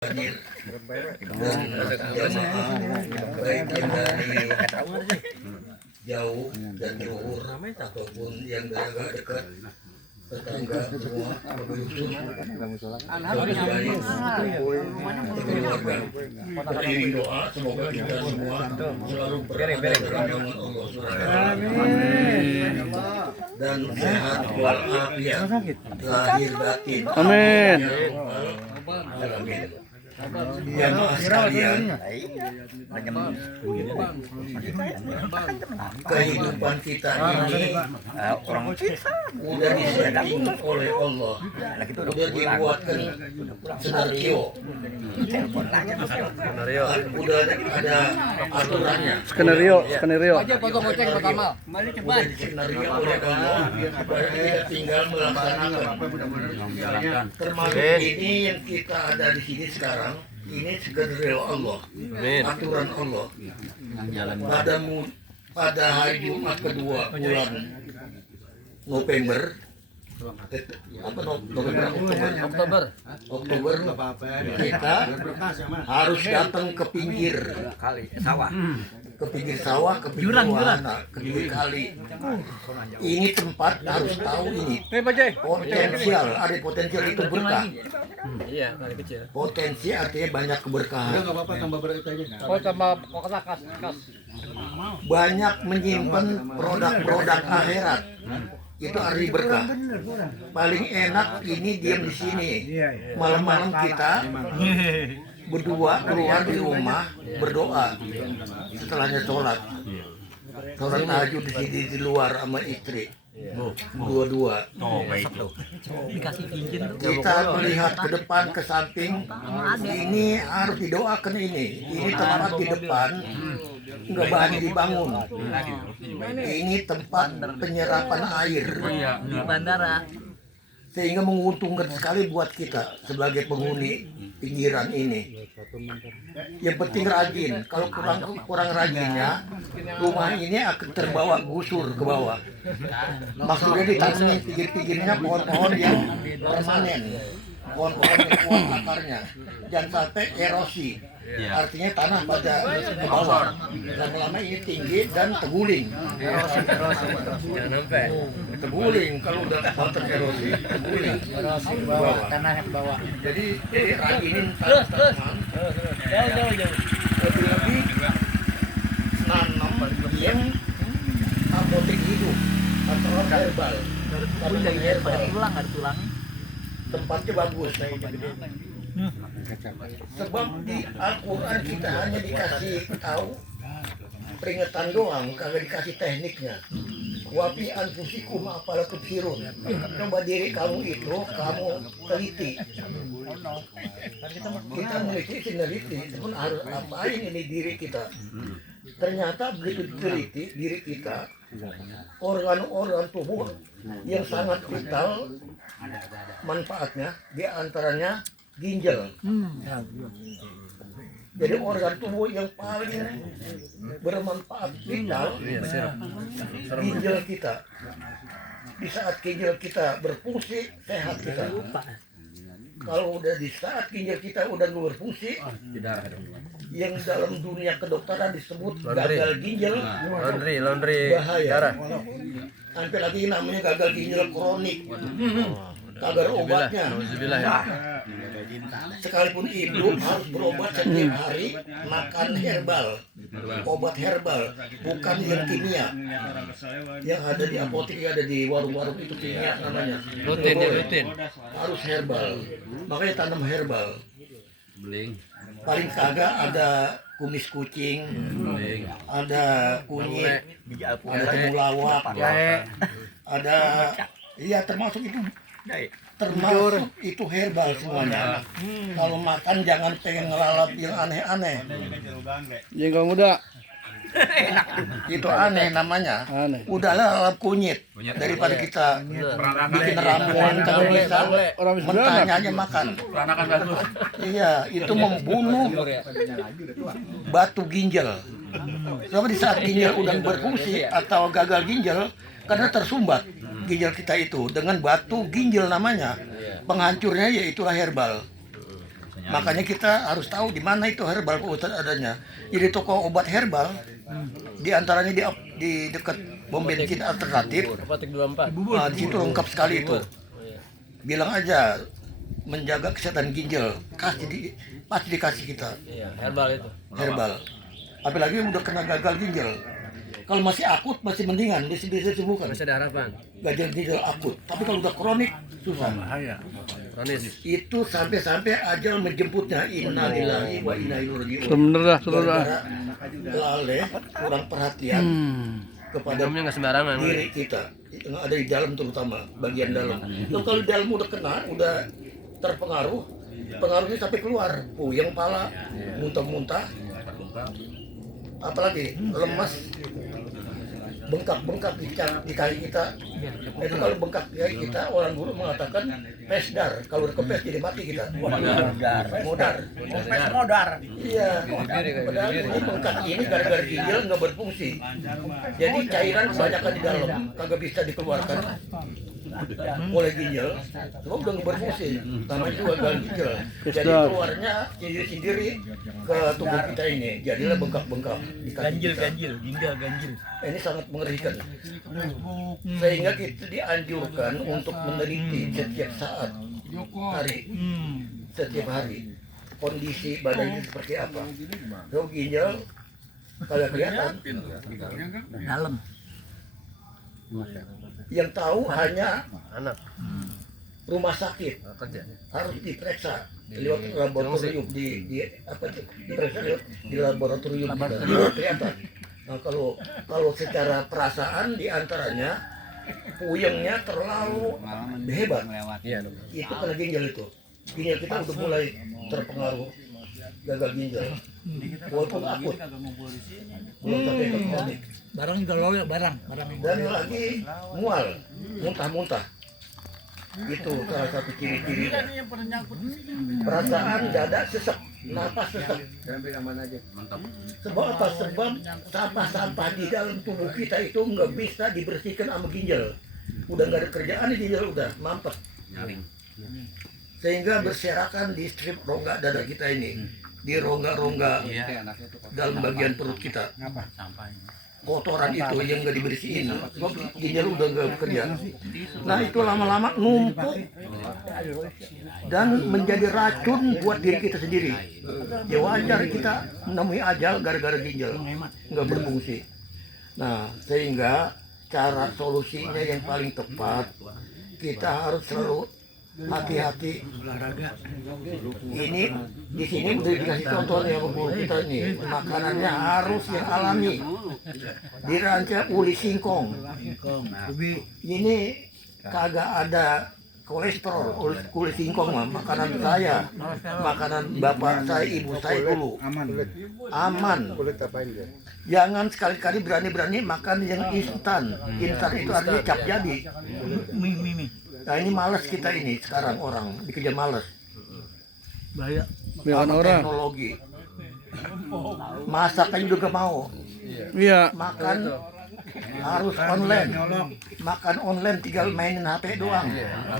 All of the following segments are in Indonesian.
hadir dan jamaah baik yang dari jauh dan luhur ataupun yang dari agak dekat tetangga semua penduduk keluarga beriring doa semoga kita semua selalu berada dalam naungan Allah dan sehat walafiat lahir batin. Amin. Amin. Jamaah sekalian, kehidupan kita ini udah disetting oleh Allah, udah dibuatkan skenario, udah ada aturannya. Skenario. Udah diskenario oleh Allah, kita tinggal melaksanakan. Termasuk ini yang kita ada di sini sekarang. Ini skenario Allah, aturan Allah. Pada hari Jumat kedua bulan November, Oktober, kita harus datang ke pinggir sawah, ke pinggir wahana, ke pinggir kali. Ini tempat harus tahu ini potensial, ada potensial itu berkah. Iya, kali kecil. Potensi artinya banyak keberkahan. Banyak menyimpan produk-produk akhirat. Itu arti berkah. Paling enak ini diam di sini. Malam-malam kita berdua keluar di rumah berdoa. Setelahnya sholat tahajud di sini di luar sama istri. Dua-dua. Kita melihat ke depan, ke samping. Ini harus didoakan ini. Ini tempat di depan nggak bahan dibangun. Ini tempat penyerapan air Di bandara. sehingga menguntungkan sekali buat kita sebagai penghuni pinggiran ini. Yang penting rajin. Kalau kurang rajinnya, rumah ini akan terbawa gusur ke bawah. Maksudnya ditanami pinggir-pinggirnya pohon-pohon yang permanen, pohon-pohon yang kuat akarnya, jangan sampai erosi. Artinya tanah pada ke bawah. Lama-lama ini tinggi dan teguling. Teguling kalau udah tererosi, teguling ke bawah. Tanah ke bawah. Jadi rajinin tanaman. Lebih-lebih nanam yang apotek hidup atau herbal. Tulang ada tulang. Tempatnya bagus. Sebab di Al-Quran kita hanya dikasih tahu peringatan doang, kagak dikasih tekniknya. Wafi anfusikum apala tubsirun. Coba diri kamu itu, kamu teliti. Kita meneliti, pun harus apain ini diri kita. Ternyata begitu diteliti diri kita, organ-organ tubuh yang sangat vital manfaatnya, di antaranya ginjal. Jadi organ tubuh yang paling bermanfaat vital ginjal kita. Di saat ginjal kita berfungsi, sehat kita. Kalau udah di saat ginjal kita udah berfungsi, yang dalam dunia kedokteran disebut gagal ginjal, Laundry bahaya. Sampai lagi namanya gagal ginjal kronik. Kagak obatnya. Sekalipun hidup harus berobat setiap hari, makan herbal, obat herbal, bukan yang kimia. Yang ada di apotek, ada di warung-warung itu kimia namanya. Rutin. Harus herbal. Makanya tanam herbal. Paling kagak ada kumis kucing, ada kunyit, ada temulawak, ada, iya termasuk itu. Termasuk itu herbal semuanya. Kalau makan jangan pengen ngelalap yang aneh-aneh. Jengkol muda. Itu aneh namanya. Aneh. Udahlah lalap kunyit daripada kita bikin ramuan. Kalau bisa mentahnya aja makan. Iya, itu membunuh batu ginjal. Sebab di saat ginjal udah berfungsi atau gagal ginjal karena tersumbat ginjal kita itu dengan batu ginjal namanya. Penghancurnya yaitulah herbal. Makanya kita harus tahu di mana itu herbal Pak Ustadz adanya. Jadi toko obat herbal di antaranya di dekat pom bensin alternatif. Apotek 24. Nah, di situ lengkap sekali itu. Bilang aja menjaga kesehatan ginjal, pasti dikasih kita Iya, herbal itu. herbal. Apalagi udah kena gagal ginjal. Kalau masih akut masih mendingan, bisa sembuhkan. Masih ada harapan. Gagal ginjal akut. Tapi kalau udah kronik susah. Kronis. Itu sampai ajal menjemputnya. Innalillahi wa inna ilaihi raji'un. Bener dah, Gara-gara lalai, kurang perhatian kepada Minumnya nggak sembarangan. diri kita yang ada di dalam, terutama bagian dalam. Loh, kalau di dalam udah kena, udah terpengaruh, pengaruhnya sampai keluar, puyeng kepala, muntah-muntah, apalagi lemas, bengkak-bengkak di kaki kita. Itu kalau bengkak di kaki kita, orang dulu mengatakan pesdar. Kalau udah kempes jadi mati kita. Modar. Iya. Padahal ini bengkak ini gara-gara ginjal nggak berfungsi. Jadi cairan kebanyakan di dalam, kagak bisa dikeluarkan oleh ginjal. Cuma udah nggak berfungsi. Namanya juga gagal ginjal. Jadi keluarnya sendiri ke tubuh kita ini. Jadilah bengkak-bengkak di kaki kita. Ganjil. Ini sangat mengerikan. Sehingga kita dianjurkan untuk meneliti setiap saat, setiap hari kondisi badannya seperti apa. Kalau ginjal kagak kelihatan, Dalam. yang tahu hanya Anak. rumah sakit. Kerja. Harus diperiksa lewat laboratorium diperiksa lewat di laboratorium kita. Kelihatan. Nah, kalau secara perasaan diantaranya puyengnya terlalu hebat. Iya, dong. Itu kena ginjal itu. Ginjal kita udah mulai terpengaruh gagal ginjal. Walaupun akut. Belum sampai ke kronik. Barang juga loyo, barang. Dan lagi mual, muntah-muntah. Itu salah satu ciri-ciri. Perasaan dada sesek, napas sesek. Sebab apa? Sebab sampah-sampah di dalam tubuh kita itu nggak bisa dibersihkan sama ginjal. Udah nggak ada kerjaan di ginjal, udah mampet. Sehingga berserakan di strip rongga dada kita ini, di rongga-rongga dalam bagian perut kita. Kotoran itu yang nggak dibersihin, sebab ginjal udah nggak bekerja. Nah itu lama-lama numpuk dan menjadi racun buat diri kita sendiri. Ya wajar kita menemui ajal gara-gara ginjal nggak berfungsi. Nah sehingga cara solusinya yang paling tepat, kita harus selalu hati-hati. Ini di sini udah dikasih contoh ya guru kita nih, makanannya harus yang alami, dirancang uli singkong. Ini kagak ada kolesterol, uli singkong mah makanan saya, makanan bapak saya, ibu saya dulu. Aman. Jangan sekali-kali berani-berani makan yang instan. Instan itu artinya cap jadi. Nah ini malas kita ini sekarang, orang dikejar malas. Bahaya. Biarkan orang. Teknologi. Masakan juga mau. Iya. Makan harus online. Makan online tinggal mainin HP doang.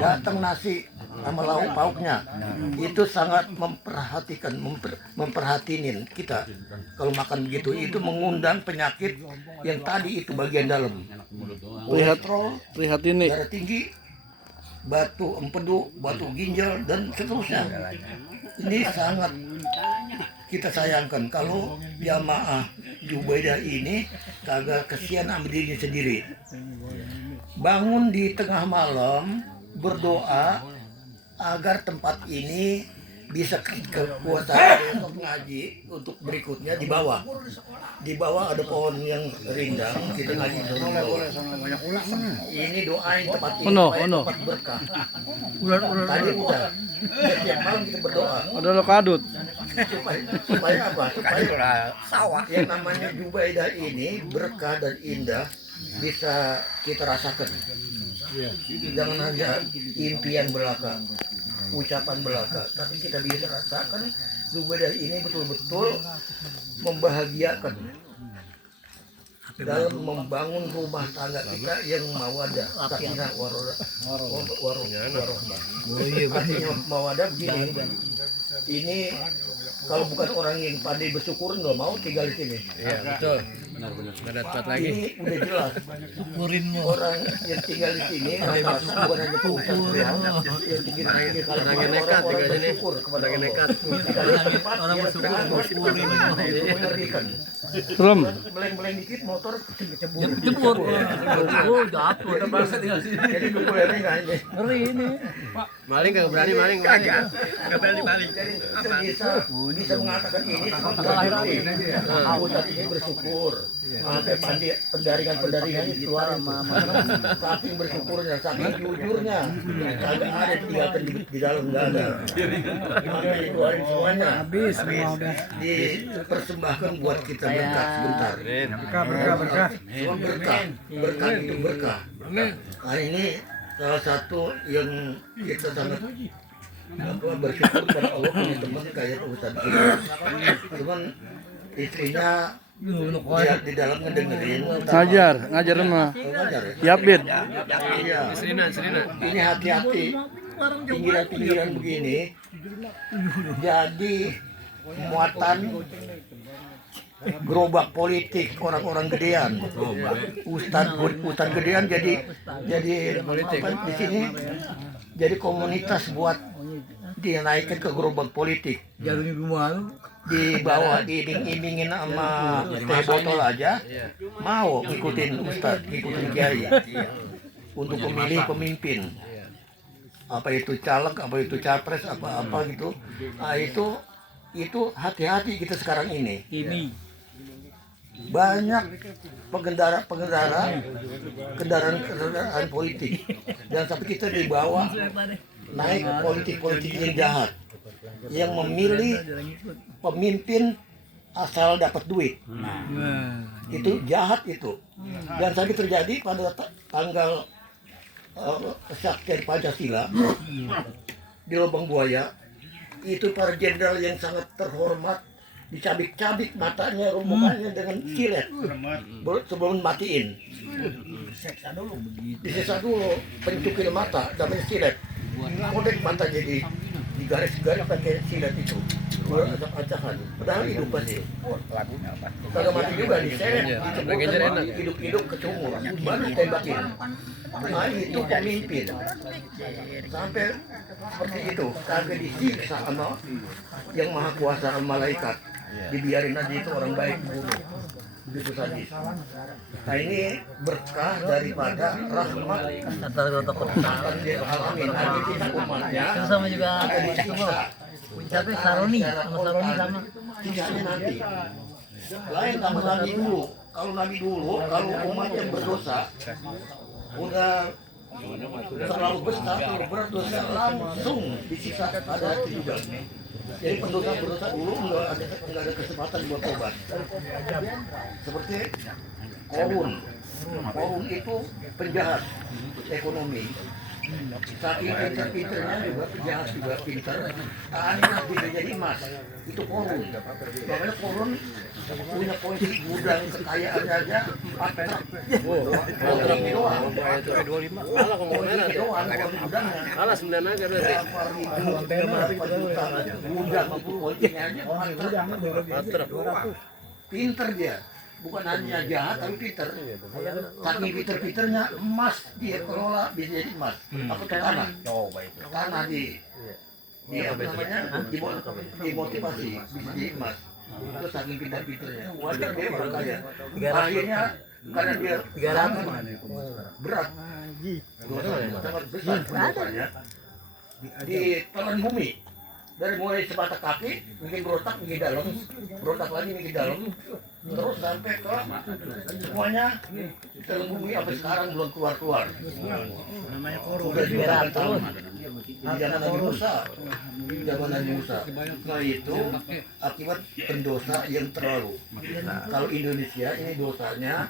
Datang nasi sama lauk pauknya. Itu sangat memperhatinin kita. Kalau makan begitu itu mengundang penyakit yang tadi itu bagian dalam. Lihat ini. Darah tinggi, batu empedu, batu ginjal, dan seterusnya. Ini sangat kita sayangkan kalau jamaah Jubaidah ini kagak kesian sama dirinya sendiri. Bangun di tengah malam berdoa agar tempat ini bisa kekuasaan untuk ngaji untuk berikutnya di bawah. Di bawah ada pohon yang rindang, kita ngaji di situ. Ini doain tempat ini supaya tempat berkah. Tadi udah setiap malam kita berdoa. Ada lo kadut. Supaya apa? Supaya sawah yang namanya Jubaidah ini berkah dan indah bisa kita rasakan. Jangan hanya impian belaka, ucapan belaka, tapi kita bisa rasakan Jubaidah ini betul-betul membahagiakan dalam membangun rumah tangga kita yang mawadah, sakinah, warohmah. Artinya mawadah begini, ini kalau bukan orang yang pandai bersyukur nggak mau tinggal di sini. Iya, betul. Benar-benar. Nggak ada tempat lagi. Ini udah jelas. Syukurin mo. Orang yang tinggal di sini rata-rata bukan hanya pengusaha doang, yang tinggal di sini kalau Orang yang nekat orang tinggal di sini. bersyukur kepada Orang yang Allah. nekat. Orang bersyukur syukurin mo. Itu mengerikan. Serem. Meleng-meleng dikit motor kecebur. Jemput. Oh, jatuh. Ada bangsa tinggal sini. Jadi gue boleh nggak ini? Ngeri ini. Maling kagak berani maling. Kagak. Jadi bisa mengatakan ini aku tadi ini bersyukur. Sampai pendaringan keluar saking bersyukurnya, saking jujurnya. Kagak ada kegiatan di dalam, nggak ada. Sampai dikeluarin semuanya. Habis semua udah dipersembahkan buat kita berkah sebentar. Berkah. Berkah itu berkah. Nah ini salah satu yang kita sangat bersyukur pada Allah punya teman kayak Ustaz kita. Cuman istrinya dia di dalam ngedengerin. Ngajar mah. Ngajar ya? Yapit. Iya. Serina. Ini hati-hati. Pinggiran begini jadi muatan gerobak politik orang-orang gedean. Ustadz gedean jadi apa, di sini jadi komunitas buat dinaikkan ke gerobak politik. Jalan rumah lu. Dibawa diiming-imingin sama teh botol aja mau ngikutin ustadz, ngikutin kiai untuk memilih pemimpin, apa itu caleg, apa itu capres, apa gitu. Nah itu hati-hati kita sekarang ini. Banyak kendaraan politik, jangan sampai kita dibawa naik politik yang jahat, yang memilih pemimpin asal dapat duit. Itu jahat itu. Dan sampai terjadi pada tanggal kesaktian Pancasila di Lubang Buaya, itu para jenderal yang sangat terhormat dicabik-cabik matanya, mukanya dengan silet sebelum matiin. Disiksa dulu, pencukil mata, namanya silet. Kodek mata jadi digaris-garis pakai silet itu. Acak-acakan. Padahal hidup pasti. Kagak mati juga diseret, diceburkan hidup-hidup ke sumur, baru ditembakin. Nah itu pemimpin. Sampai seperti itu, kagak disiksa sama yang maha kuasa, sama malaikat. Dibiarin aja itu orang baik bunuh. Begitu sadis. Nah ini berkah daripada rahmat akan dia alamin. Nanti kita umatnya Sama juga akan disiksa. Puncaknya Saroni, sama Saroni sama. Siksanya nanti. Lain sama Nabi dulu. Kalau Nabi dulu, kalau umat yang berdosa udah terlalu besar, terlalu berat dosa, langsung disiksa ada juga. Jadi pendosa dulu nggak ada kesempatan buat tobat. Seperti Korun itu penjahat ekonomi. Saking pinter-pinternya juga penjahat juga pinter. Anak bisa jadi emas. Itu Korun. Makanya Korun punya posisi gudang kekayaannya aja 4 truk. Truk doang. Polisi doang gudangnya. Alah 9 aja berarti. Gudang itu polisinya aja 4 truk. Pinter dia. Bukan hanya jahat tapi pinter. Saking pinter-pinternya emas dia kelola bisa jadi emas. Apa itu tanah? Tanah di apa namanya? Dimotivasi bisa jadi emas. Itu saking pintar-pintarnya. Wajar dia orang kaya. Akhirnya karena dia 300 berat, sangat besar dosanya, ditelan bumi. Dari mulai sebatas kaki, mungkin berotak, mungkin dalam, berotak lagi, mungkin dalam, terus sampai ke semuanya ditelan bumi sampai sekarang belum keluar-keluar. Namanya Korun. Sudah 2 tahun. Zaman Nabi Musa. Nah itu akibat pendosa yang terlalu. Kalau Indonesia ini dosanya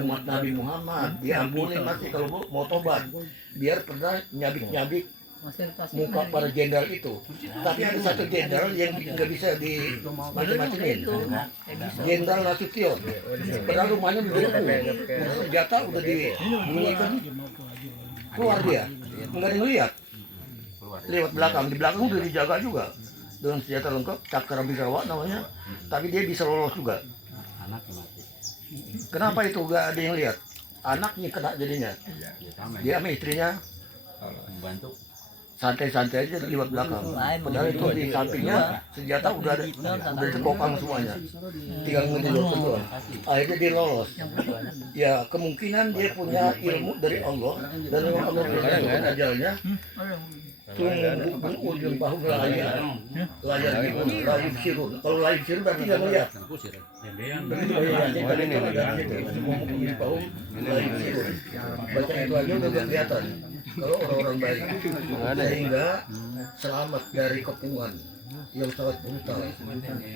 umat Nabi Muhammad diampuni masih kalau mau tobat. Biar pernah nyabik-nyabik muka para jenderal itu. Tapi ada satu jenderal yang nggak bisa di macam-macamin. Jenderal Nasution. Padahal rumahnya begitu. Senjata udah dibunyikan. Keluar dia. Nggak ada yang lihat. Lewat belakang, di belakang udah dijaga juga. dengan senjata lengkap, Cakrawirawa namanya, tapi dia bisa lolos juga. Kenapa itu gak ada yang lihat? Anaknya kena jadinya. Dia sama istrinya santai-santai aja di belakang. Padahal itu di sampingnya senjata udah dikokang semuanya. Tinggal ngedulur doang. Akhirnya dia lolos. Ya kemungkinan dia punya ilmu dari Allah dan memang Allah berikan ajalnya. Tunggu ujung bahu layar gitu, layar sirun. Kalau layar sirun berarti nggak melihat. Begitu banyak tadi itu ada ujung bahu layar sirun. Baca itu aja udah kelihatan. Kalau orang-orang baik, sehingga selamat dari kepungan yang sangat brutal,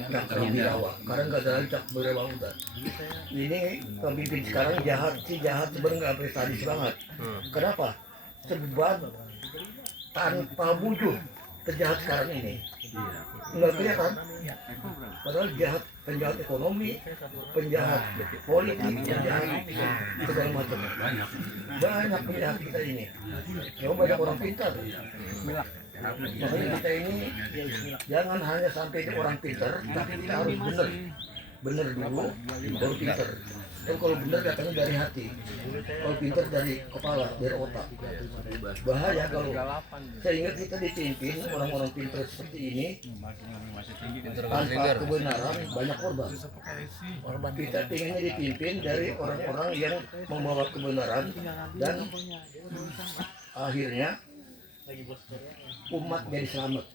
Cakrawirawa. Karena nggak ada lagi Cakrawirawa udah. Ini pemimpin sekarang jahat sebenarnya nggak sampai sadis banget. Kenapa? Sebab tanpa wujud penjahat sekarang ini nggak kelihatan. Padahal penjahat ekonomi, penjahat politik, penjahat segala macam. Banyak penjahat kita ini. Coba banyak orang pintar. Makanya kita ini jangan hanya sampai orang pintar, tapi kita harus benar dulu, baru pintar. Kalau benar datangnya dari hati, kalau pintar dari kepala, dari otak. Bahaya kalau sehingga kita dipimpin orang-orang pintar seperti ini tanpa kebenaran banyak korban. Kita inginnya dipimpin dari orang-orang yang membawa kebenaran dan akhirnya umat jadi selamat.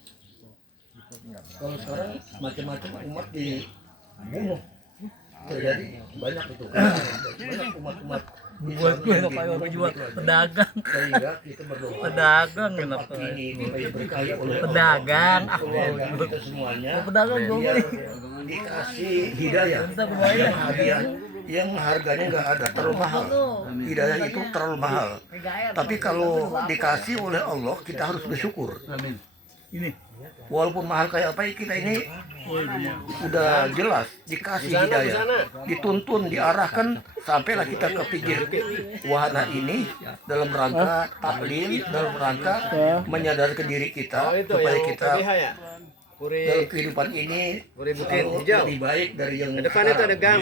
Kalau sekarang macam-macam umat dibunuh. Terjadi banyak itu banyak umat-umat Buat gue nggak pakai orang jual pedagang. sehingga kita berdoa Pedagang tempat kenapa? ini supaya berkaya oleh Pedagang. keluarga kita semuanya Pedagang gue biar dikasih hidayah yang hadiah yang harganya nggak ada terlalu mahal. Hidayah itu terlalu mahal, tapi kalau dikasih oleh Allah kita harus bersyukur. Ini walaupun mahal kayak apa kita ini udah jelas dikasih hidayah, dituntun, diarahkan sampailah kita ke pinggir wahana ini dalam rangka taklim, dalam rangka menyadarkan diri kita supaya kita dalam kehidupan ini selalu lebih baik dari yang Di depan itu ada gang,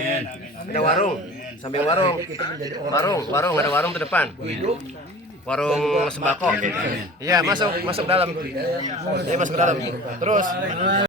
ada warung, samping warung, kita menjadi orang ada warung di depan. hidup Warung sembako. Iya, masuk dalam. Iya, masuk ke dalam. Terus